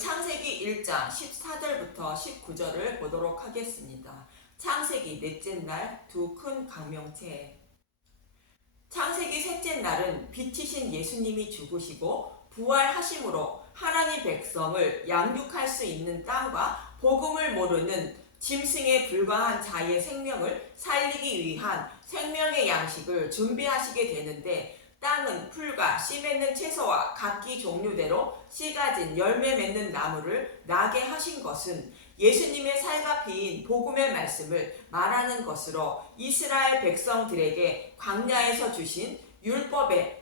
창세기 1장 14절부터 19절을 보도록 하겠습니다. 창세기 넷째 날 두 큰 광명체. 창세기 셋째 날은 빛이신 예수님이 죽으시고 부활하심으로 하나님 백성을 양육할 수 있는 땅과 복음을 모르는 짐승에 불과한 자의 생명을 살리기 위한 생명의 양식을 준비하시게 되는데, 땅은 풀과 씨 맺는 채소와 각기 종류대로 씨 가진 열매 맺는 나무를 나게 하신 것은 예수님의 살과 피인 복음의 말씀을 말하는 것으로 이스라엘 백성들에게 광야에서 주신 율법의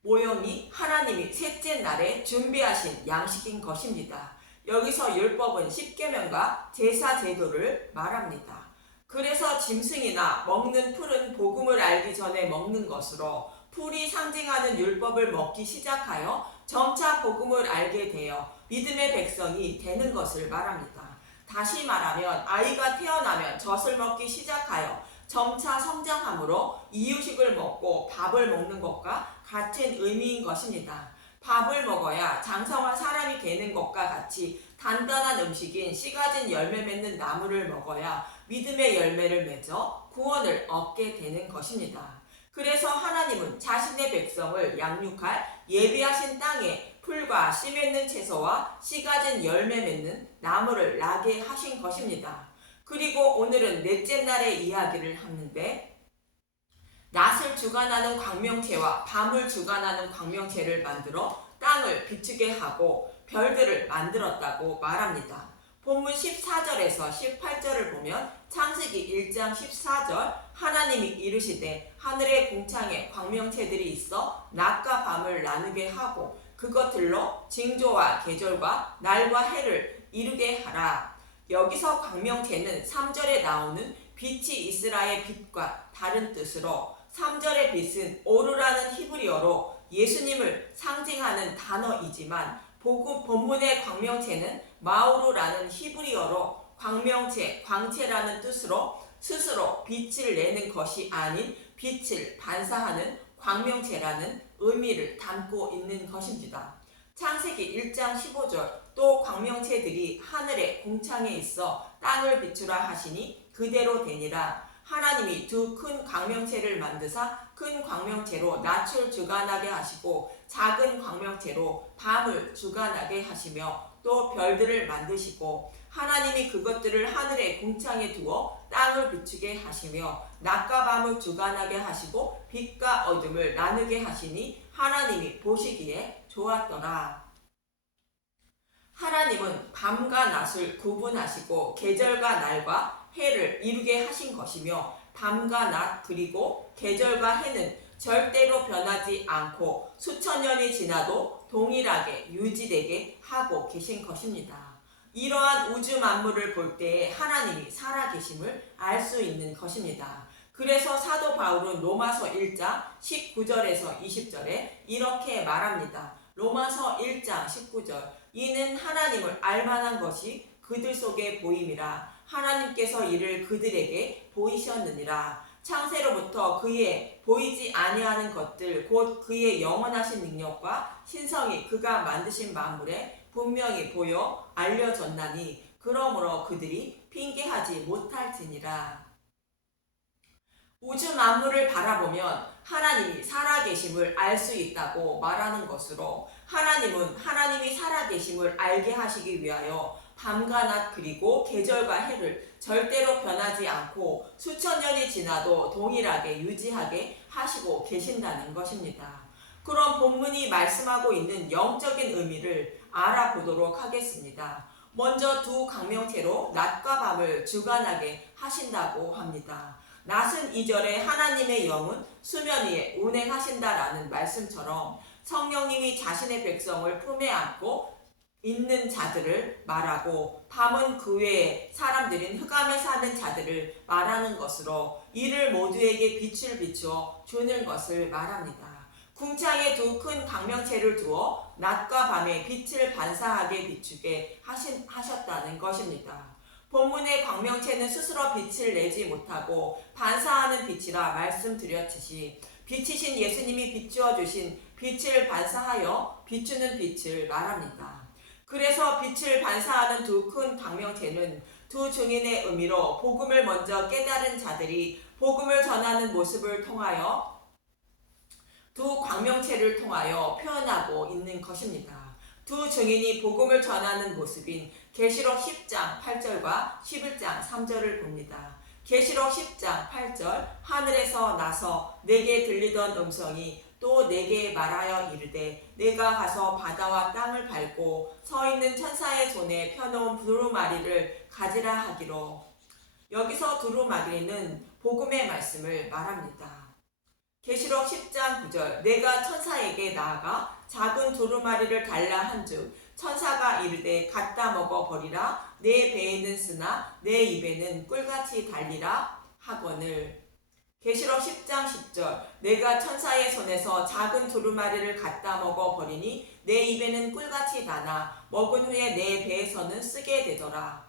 모형이 하나님이 셋째 날에 준비하신 양식인 것입니다. 여기서 율법은 십계명과 제사 제도를 말합니다. 그래서 짐승이나 먹는 풀은 복음을 알기 전에 먹는 것으로, 풀이 상징하는 율법을 먹기 시작하여 점차 복음을 알게 되어 믿음의 백성이 되는 것을 말합니다. 다시 말하면 아이가 태어나면 젖을 먹기 시작하여 점차 성장함으로 이유식을 먹고 밥을 먹는 것과 같은 의미인 것입니다. 밥을 먹어야 장성한 사람이 되는 것과 같이 단단한 음식인 씨 가진 열매 맺는 나무를 먹어야 믿음의 열매를 맺어 구원을 얻게 되는 것입니다. 그래서 하나님은 자신의 백성을 양육할 예비하신 땅에 풀과 씨 맺는 채소와 씨 가진 열매 맺는 나무를 나게 하신 것입니다. 그리고 오늘은 넷째 날의 이야기를 하는데, 낮을 주관하는 광명체와 밤을 주관하는 광명체를 만들어 땅을 비추게 하고 별들을 만들었다고 말합니다. 본문 14절에서 18절을 보면 창세기 1장 14절, 하나님이 이르시되 하늘의 궁창에 광명체들이 있어 낮과 밤을 나누게 하고 그것들로 징조와 계절과 날과 해를 이루게 하라. 여기서 광명체는 3절에 나오는 빛이 이스라엘 빛과 다른 뜻으로, 3절의 빛은 오르라는 히브리어로 예수님을 상징하는 단어이지만, 본문의 광명체는 마오루라는 히브리어로 광명체, 광채라는 뜻으로 스스로 빛을 내는 것이 아닌 빛을 반사하는 광명체라는 의미를 담고 있는 것입니다. 창세기 1장 15절, 또 광명체들이 하늘의 궁창에 있어 땅을 비추라 하시니 그대로 되니라. 하나님이 두 큰 광명체를 만드사 큰 광명체로 낮을 주관하게 하시고 작은 광명체로 밤을 주관하게 하시며 또 별들을 만드시고, 하나님이 그것들을 하늘의 궁창에 두어 땅을 비추게 하시며 낮과 밤을 주관하게 하시고 빛과 어둠을 나누게 하시니 하나님이 보시기에 좋았더라. 하나님은 밤과 낮을 구분하시고 계절과 날과 해를 이루게 하신 것이며, 밤과 낮 그리고 계절과 해는 절대로 변하지 않고 수천 년이 지나도 동일하게 유지되게 하고 계신 것입니다. 이러한 우주 만물을 볼 때에 하나님이 살아계심을 알 수 있는 것입니다. 그래서 사도 바울은 로마서 1장 19절에서 20절에 이렇게 말합니다. 로마서 1장 19절, 이는 하나님을 알만한 것이 그들 속에 보임이라. 하나님께서 이를 그들에게 보이셨느니라. 창세로부터 그의 보이지 아니하는 것들 곧 그의 영원하신 능력과 신성이 그가 만드신 만물에 분명히 보여 알려졌나니 그러므로 그들이 핑계하지 못할지니라. 우주 만물을 바라보면 하나님이 살아계심을 알 수 있다고 말하는 것으로, 하나님은 하나님이 살아계심을 알게 하시기 위하여 밤과 낮 그리고 계절과 해를 절대로 변하지 않고 수천 년이 지나도 동일하게 유지하게 하시고 계신다는 것입니다. 그럼 본문이 말씀하고 있는 영적인 의미를 알아보도록 하겠습니다. 먼저 두 광명체로 낮과 밤을 주관하게 하신다고 합니다. 낮은 2절에 하나님의 영은 수면 위에 운행하신다라는 말씀처럼 성령님이 자신의 백성을 품에 안고 있는 자들을 말하고, 밤은 그 외에 사람들인 흑암에 사는 자들을 말하는 것으로 이를 모두에게 빛을 비추어 주는 것을 말합니다. 궁창에 두 큰 광명체를 두어 낮과 밤에 빛을 반사하게 비추게 하셨다는 것입니다. 본문의 광명체는 스스로 빛을 내지 못하고 반사하는 빛이라 말씀드렸듯이, 빛이신 예수님이 비추어 주신 빛을 반사하여 비추는 빛을 말합니다. 그래서 빛을 반사하는 두 큰 광명체는 두 증인의 의미로 복음을 먼저 깨달은 자들이 복음을 전하는 모습을 통하여 두 광명체를 통하여 표현하고 있는 것입니다. 두 증인이 복음을 전하는 모습인 계시록 10장 8절과 11장 3절을 봅니다. 계시록 10장 8절 하늘에서 나서 내게 들리던 음성이 또 내게 말하여 이르되 내가 가서 바다와 땅을 밟고 서 있는 천사의 손에 펴놓은 두루마리를 가지라 하기로. 여기서 두루마리는 복음의 말씀을 말합니다. 계시록 10장 9절 내가 천사에게 나아가 작은 두루마리를 달라 한즉 천사가 이르되 갖다 먹어 버리라 내 배에는 쓰나 내 입에는 꿀같이 달리라 하거늘. 계시록 10장 10절 내가 천사의 손에서 작은 두루마리를 갖다 먹어 버리니 내 입에는 꿀같이 나나 먹은 후에 내 배에서는 쓰게 되더라.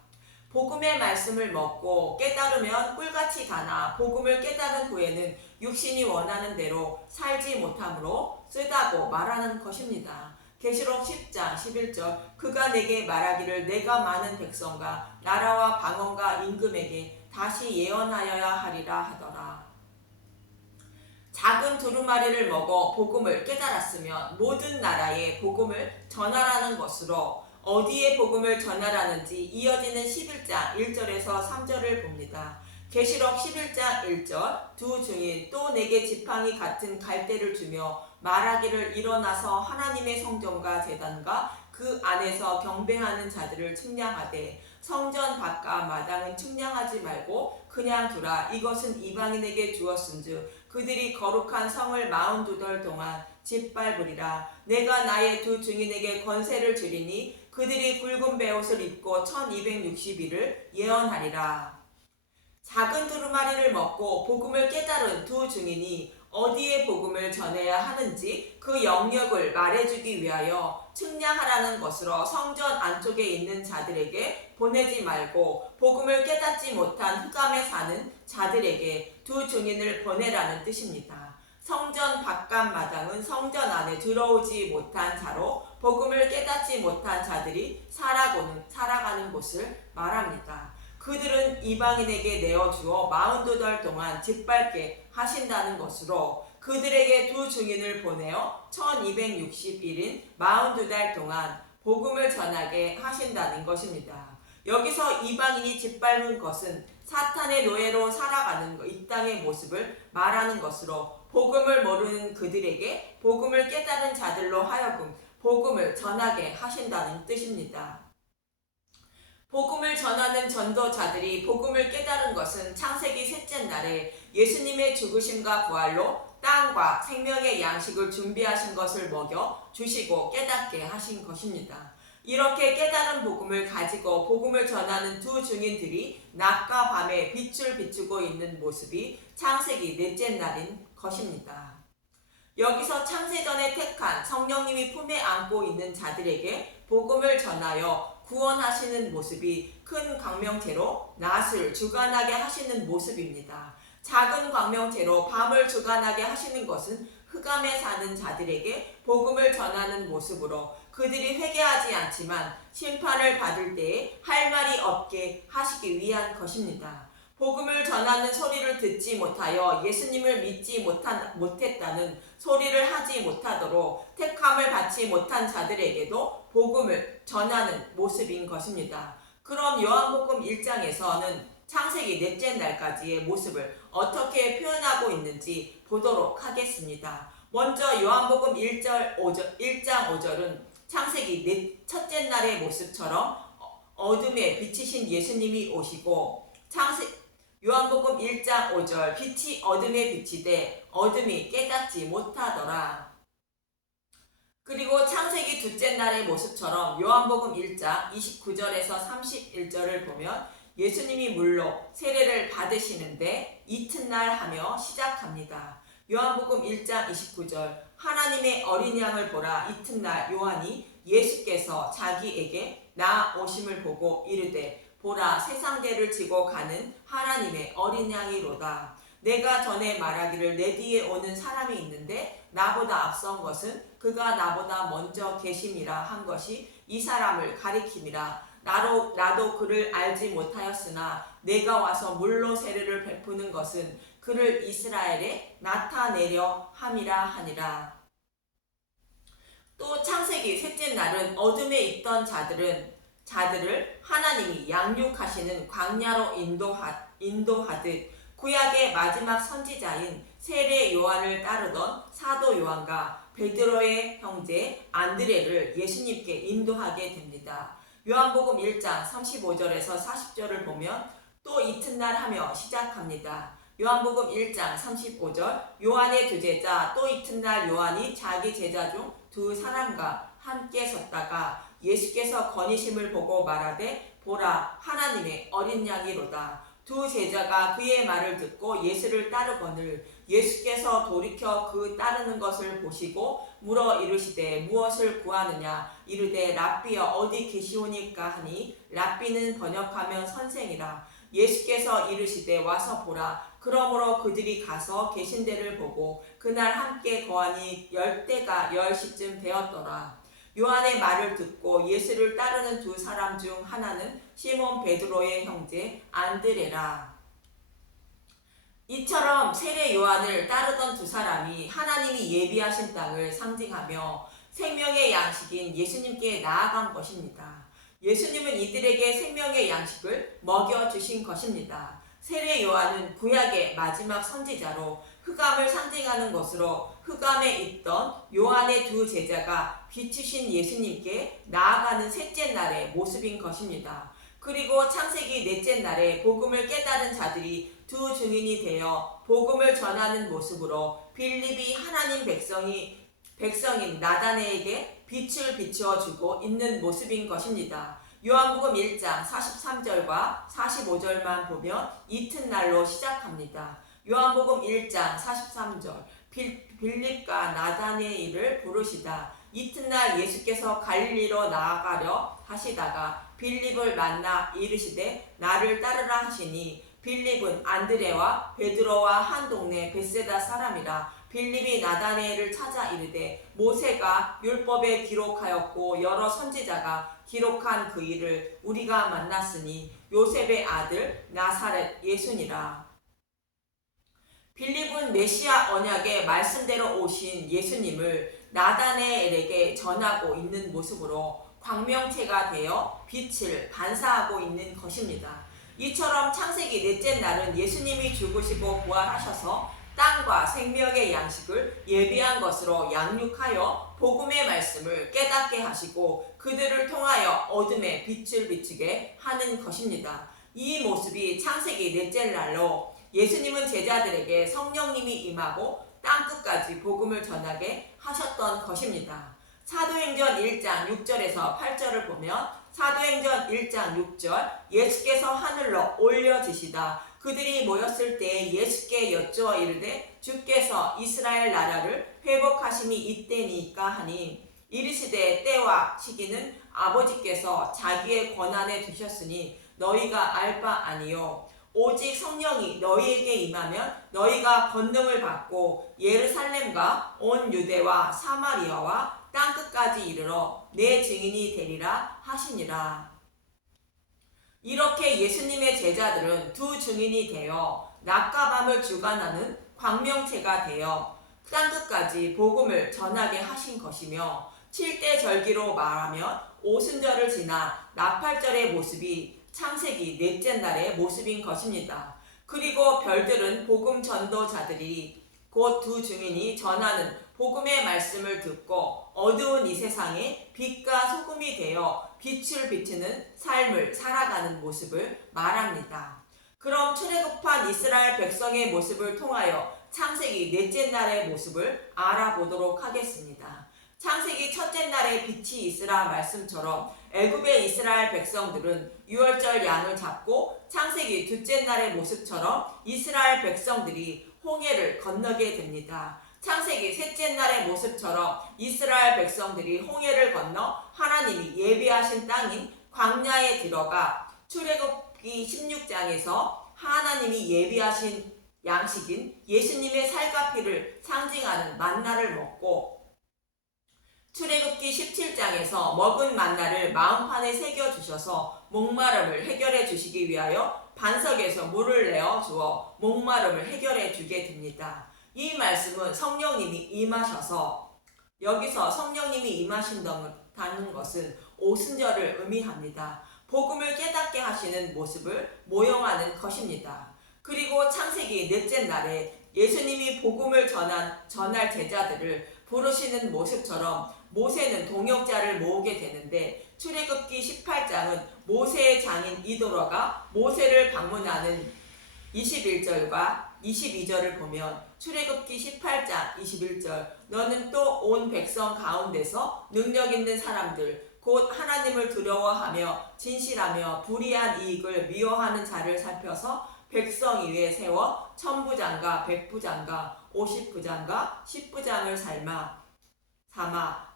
복음의 말씀을 먹고 깨달으면 꿀같이 다나 복음을 깨달은 후에는 육신이 원하는 대로 살지 못하므로 쓰다고 말하는 것입니다. 계시록 10장 11절 그가 내게 말하기를 내가 많은 백성과 나라와 방언과 임금에게 다시 예언하여야 하리라 하더라. 작은 두루마리를 먹어 복음을 깨달았으면 모든 나라에 복음을 전하라는 것으로 어디에 복음을 전하라는지 이어지는 11장 1절에서 3절을 봅니다. 계시록 11장 1절 두 증인 또 내게 지팡이 같은 갈대를 주며 말하기를 일어나서 하나님의 성전과 제단과 그 안에서 경배하는 자들을 측량하되 성전 밖과 마당은 측량하지 말고 그냥 두라. 이것은 이방인에게 주었은즉 그들이 거룩한 성을 42달 동안 짓밟으리라. 내가 나의 두 증인에게 권세를 주리니 그들이 굵은 베옷을 입고 1260일을 예언하리라. 작은 두루마리를 먹고 복음을 깨달은 두 증인이 어디에 복음을 전해야 하는지 그 영역을 말해주기 위하여 측량하라는 것으로 성전 안쪽에 있는 자들에게 보내지 말고 복음을 깨닫지 못한 흑암에 사는 자들에게 두 증인을 보내라는 뜻입니다. 성전 바깥 마당은 성전 안에 들어오지 못한 자로 복음을 깨닫지 못한 자들이 살아가는 곳을 말합니다. 그들은 이방인에게 내어주어 42달 동안 짓밟게 하신다는 것으로 그들에게 두 증인을 보내어 1260일인 42달 동안 복음을 전하게 하신다는 것입니다. 여기서 이방인이 짓밟은 것은 사탄의 노예로 살아가는 이 땅의 모습을 말하는 것으로 복음을 모르는 그들에게 복음을 깨달은 자들로 하여금 복음을 전하게 하신다는 뜻입니다. 복음을 전하는 전도자들이 복음을 깨달은 것은 창세기 셋째 날에 예수님의 죽으심과 부활로 땅과 생명의 양식을 준비하신 것을 먹여 주시고 깨닫게 하신 것입니다. 이렇게 깨달은 복음을 가지고 복음을 전하는 두 증인들이 낮과 밤에 빛을 비추고 있는 모습이 창세기 넷째 날인 것입니다. 여기서 창세전에 택한 성령님이 품에 안고 있는 자들에게 복음을 전하여 구원하시는 모습이 큰 광명체로 낮을 주관하게 하시는 모습입니다. 작은 광명체로 밤을 주관하게 하시는 것은 흑암에 사는 자들에게 복음을 전하는 모습으로 그들이 회개하지 않지만 심판을 받을 때에 할 말이 없게 하시기 위한 것입니다. 복음을 전하는 소리를 듣지 못하여 예수님을 믿지 못했다는 소리를 하지 못하도록 택함을 받지 못한 자들에게도 복음을 전하는 모습인 것입니다. 그럼 요한복음 1장에서는 창세기 넷째 날까지의 모습을 어떻게 표현하고 있는지 보도록 하겠습니다. 먼저 요한복음 1장 5절은 창세기 첫째 날의 모습처럼 어둠에 비치신 예수님이 오시고 요한복음 1장 5절 빛이 어둠에 비치되 어둠이 깨닫지 못하더라. 그리고 창세기 둘째 날의 모습처럼 요한복음 1장 29절에서 31절을 보면 예수님이 물로 세례를 받으시는데 이튿날 하며 시작합니다. 요한복음 1장 29절 하나님의 어린 양을 보라. 이튿날 요한이 예수께서 자기에게 나오심을 보고 이르되 보라 세상대를 지고 가는 하나님의 어린 양이로다. 내가 전에 말하기를 내 뒤에 오는 사람이 있는데 나보다 앞선 것은 그가 나보다 먼저 계심이라 한 것이 이 사람을 가리킴이라. 나도 그를 알지 못하였으나 내가 와서 물로 세례를 베푸는 것은 그를 이스라엘에 나타내려 함이라 하니라. 또 창세기 셋째 날은 어둠에 있던 자들을 하나님이 양육하시는 광야로 인도하듯 구약의 마지막 선지자인 세례 요한을 따르던 사도 요한과 베드로의 형제 안드레를 예수님께 인도하게 됩니다. 요한복음 1장 35절에서 40절을 보면 또 이튿날 하며 시작합니다. 요한복음 1장 35절 요한의 두 제자 또 이튿날 요한이 자기 제자 중 두 사람과 함께 섰다가 예수께서 거니심을 보고 말하되 보라 하나님의 어린 양이로다. 두 제자가 그의 말을 듣고 예수를 따르거늘 예수께서 돌이켜 그 따르는 것을 보시고 물어 이르시되 무엇을 구하느냐 이르되 랍비여 어디 계시오니까 하니 랍비는 번역하면 선생이라. 예수께서 이르시되 와서 보라. 그러므로 그들이 가서 계신 데를 보고 그날 함께 거하니 10대가 10시쯤 되었더라. 요한의 말을 듣고 예수를 따르는 두 사람 중 하나는 시몬 베드로의 형제 안드레라. 이처럼 세례 요한을 따르던 두 사람이 하나님이 예비하신 땅을 상징하며 생명의 양식인 예수님께 나아간 것입니다. 예수님은 이들에게 생명의 양식을 먹여주신 것입니다. 세례 요한은 구약의 마지막 선지자로 흑암을 상징하는 것으로 흑암에 있던 요한의 두 제자가 빛이신 예수님께 나아가는 셋째 날의 모습인 것입니다. 그리고 창세기 넷째 날에 복음을 깨달은 자들이 두 증인이 되어 복음을 전하는 모습으로 빌립이 하나님 백성인 나다네에게 빛을 비추어 주고 있는 모습인 것입니다. 요한복음 1장 43절과 45절만 보면 이튿날로 시작합니다. 요한복음 1장 43절 빌립과 나다네엘을 부르시다. 이튿날 예수께서 갈릴리로 나아가려 하시다가 빌립을 만나 이르시되 나를 따르라 하시니 빌립은 안드레와 베드로와 한 동네 벳세다 사람이라. 빌립이 나다네엘을 찾아 이르되 모세가 율법에 기록하였고 여러 선지자가 기록한 그 일을 우리가 만났으니 요셉의 아들 나사렛 예수니라. 빌립은 메시아 언약의 말씀대로 오신 예수님을 나다네엘에게 전하고 있는 모습으로 광명체가 되어 빛을 반사하고 있는 것입니다. 이처럼 창세기 넷째 날은 예수님이 죽으시고 부활하셔서 땅과 생명의 양식을 예비한 것으로 양육하여 복음의 말씀을 깨닫게 하시고 그들을 통하여 어둠에 빛을 비추게 하는 것입니다. 이 모습이 창세기 넷째 날로 예수님은 제자들에게 성령님이 임하고 땅끝까지 복음을 전하게 하셨던 것입니다. 사도행전 1장 6절에서 8절을 보면 사도행전 1장 6절 예수께서 하늘로 올려지시다. 그들이 모였을 때 예수께 여쭈어 이르되 주께서 이스라엘 나라를 회복하심이 이때니까 하니 이르시되 때와 시기는 아버지께서 자기의 권한에 두셨으니 너희가 알 바 아니요 오직 성령이 너희에게 임하면 너희가 권능을 받고 예루살렘과 온 유대와 사마리아와 땅끝까지 이르러 내 증인이 되리라 하시니라. 이렇게 예수님의 제자들은 두 증인이 되어 낮과 밤을 주관하는 광명체가 되어 땅끝까지 복음을 전하게 하신 것이며 7대 절기로 말하면 오순절을 지나 나팔절의 모습이 창세기 넷째 날의 모습인 것입니다. 그리고 별들은 복음 전도자들이 곧 두 증인이 전하는 복음의 말씀을 듣고 어두운 이 세상에 빛과 소금이 되어 빛을 비추는 삶을 살아가는 모습을 말합니다. 그럼 출애굽한 이스라엘 백성의 모습을 통하여 창세기 넷째 날의 모습을 알아보도록 하겠습니다. 창세기 첫째 날에 빛이 있으라 말씀처럼 애굽의 이스라엘 백성들은 유월절 양을 잡고 창세기 둘째 날의 모습처럼 이스라엘 백성들이 홍해를 건너게 됩니다. 창세기 셋째 날의 모습처럼 이스라엘 백성들이 홍해를 건너 하나님이 예비하신 땅인 광야에 들어가 출애굽기 16장에서 하나님이 예비하신 양식인 예수님의 살과 피를 상징하는 만나를 먹고 출애굽기 17장에서 먹은 만나를 마음판에 새겨주셔서 목마름을 해결해 주시기 위하여 반석에서 물을 내어 주어 목마름을 해결해 주게 됩니다. 이 말씀은 성령님이 임하셔서, 여기서 성령님이 임하신다는 것은 오순절을 의미합니다. 복음을 깨닫게 하시는 모습을 모형하는 것입니다. 그리고 창세기 넷째 날에 예수님이 복음을 전할 제자들을 부르시는 모습처럼 모세는 동역자를 모으게 되는데, 출애굽기 18장은 모세의 장인 이도라가 모세를 방문하는 21절과 22절을 보면, 출애굽기 18장 21절 너는 또 온 백성 가운데서 능력 있는 사람들 곧 하나님을 두려워하며 진실하며 불의한 이익을 미워하는 자를 살펴서 백성 위에 세워 천부장과 백부장과 50부장과 10부장을 삼아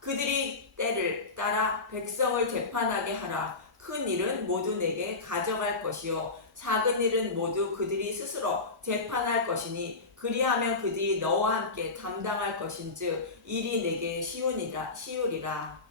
그들이 때를 따라 백성을 재판하게 하라. 큰 일은 모두 내게 가져갈 것이요 작은 일은 모두 그들이 스스로 재판할 것이니 그리하면 그들이 너와 함께 담당할 것인즉 일이 내게 쉬우리라.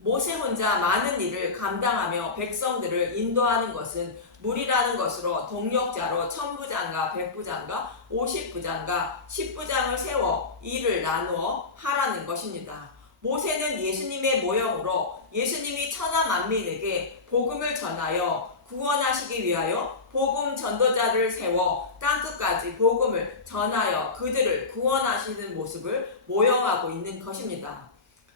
모세 혼자 많은 일을 감당하며 백성들을 인도하는 것은 무리라는 것으로 동역자로 천부장과 백부장과 50부장과 10부장을 세워 일을 나누어 하라는 것입니다. 모세는 예수님의 모형으로 예수님이 천하 만민에게 복음을 전하여 구원하시기 위하여 복음 전도자를 세워 땅끝까지 복음을 전하여 그들을 구원하시는 모습을 모형하고 있는 것입니다.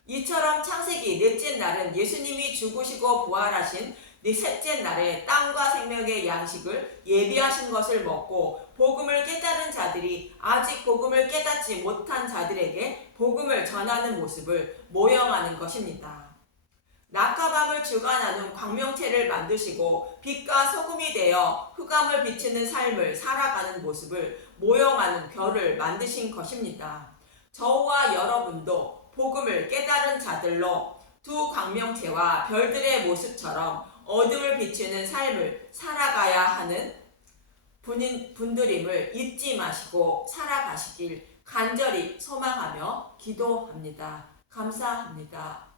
이처럼 창세기 넷째 날은 예수님이 죽으시고 부활하신 셋째 날에 땅과 생명의 양식을 예비하신 것을 먹고 복음을 깨달은 자들이 아직 복음을 깨닫지 못한 자들에게 복음을 전하는 모습을 모형하는 것입니다. 낮과 밤을 주관하는 광명체를 만드시고 빛과 소금이 되어 흑암을 비추는 삶을 살아가는 모습을 모형하는 별을 만드신 것입니다. 저와 여러분도 복음을 깨달은 자들로 두 광명체와 별들의 모습처럼 어둠을 비추는 삶을 살아가야 하는 분들임을 잊지 마시고 살아가시길 간절히 소망하며 기도합니다. 감사합니다.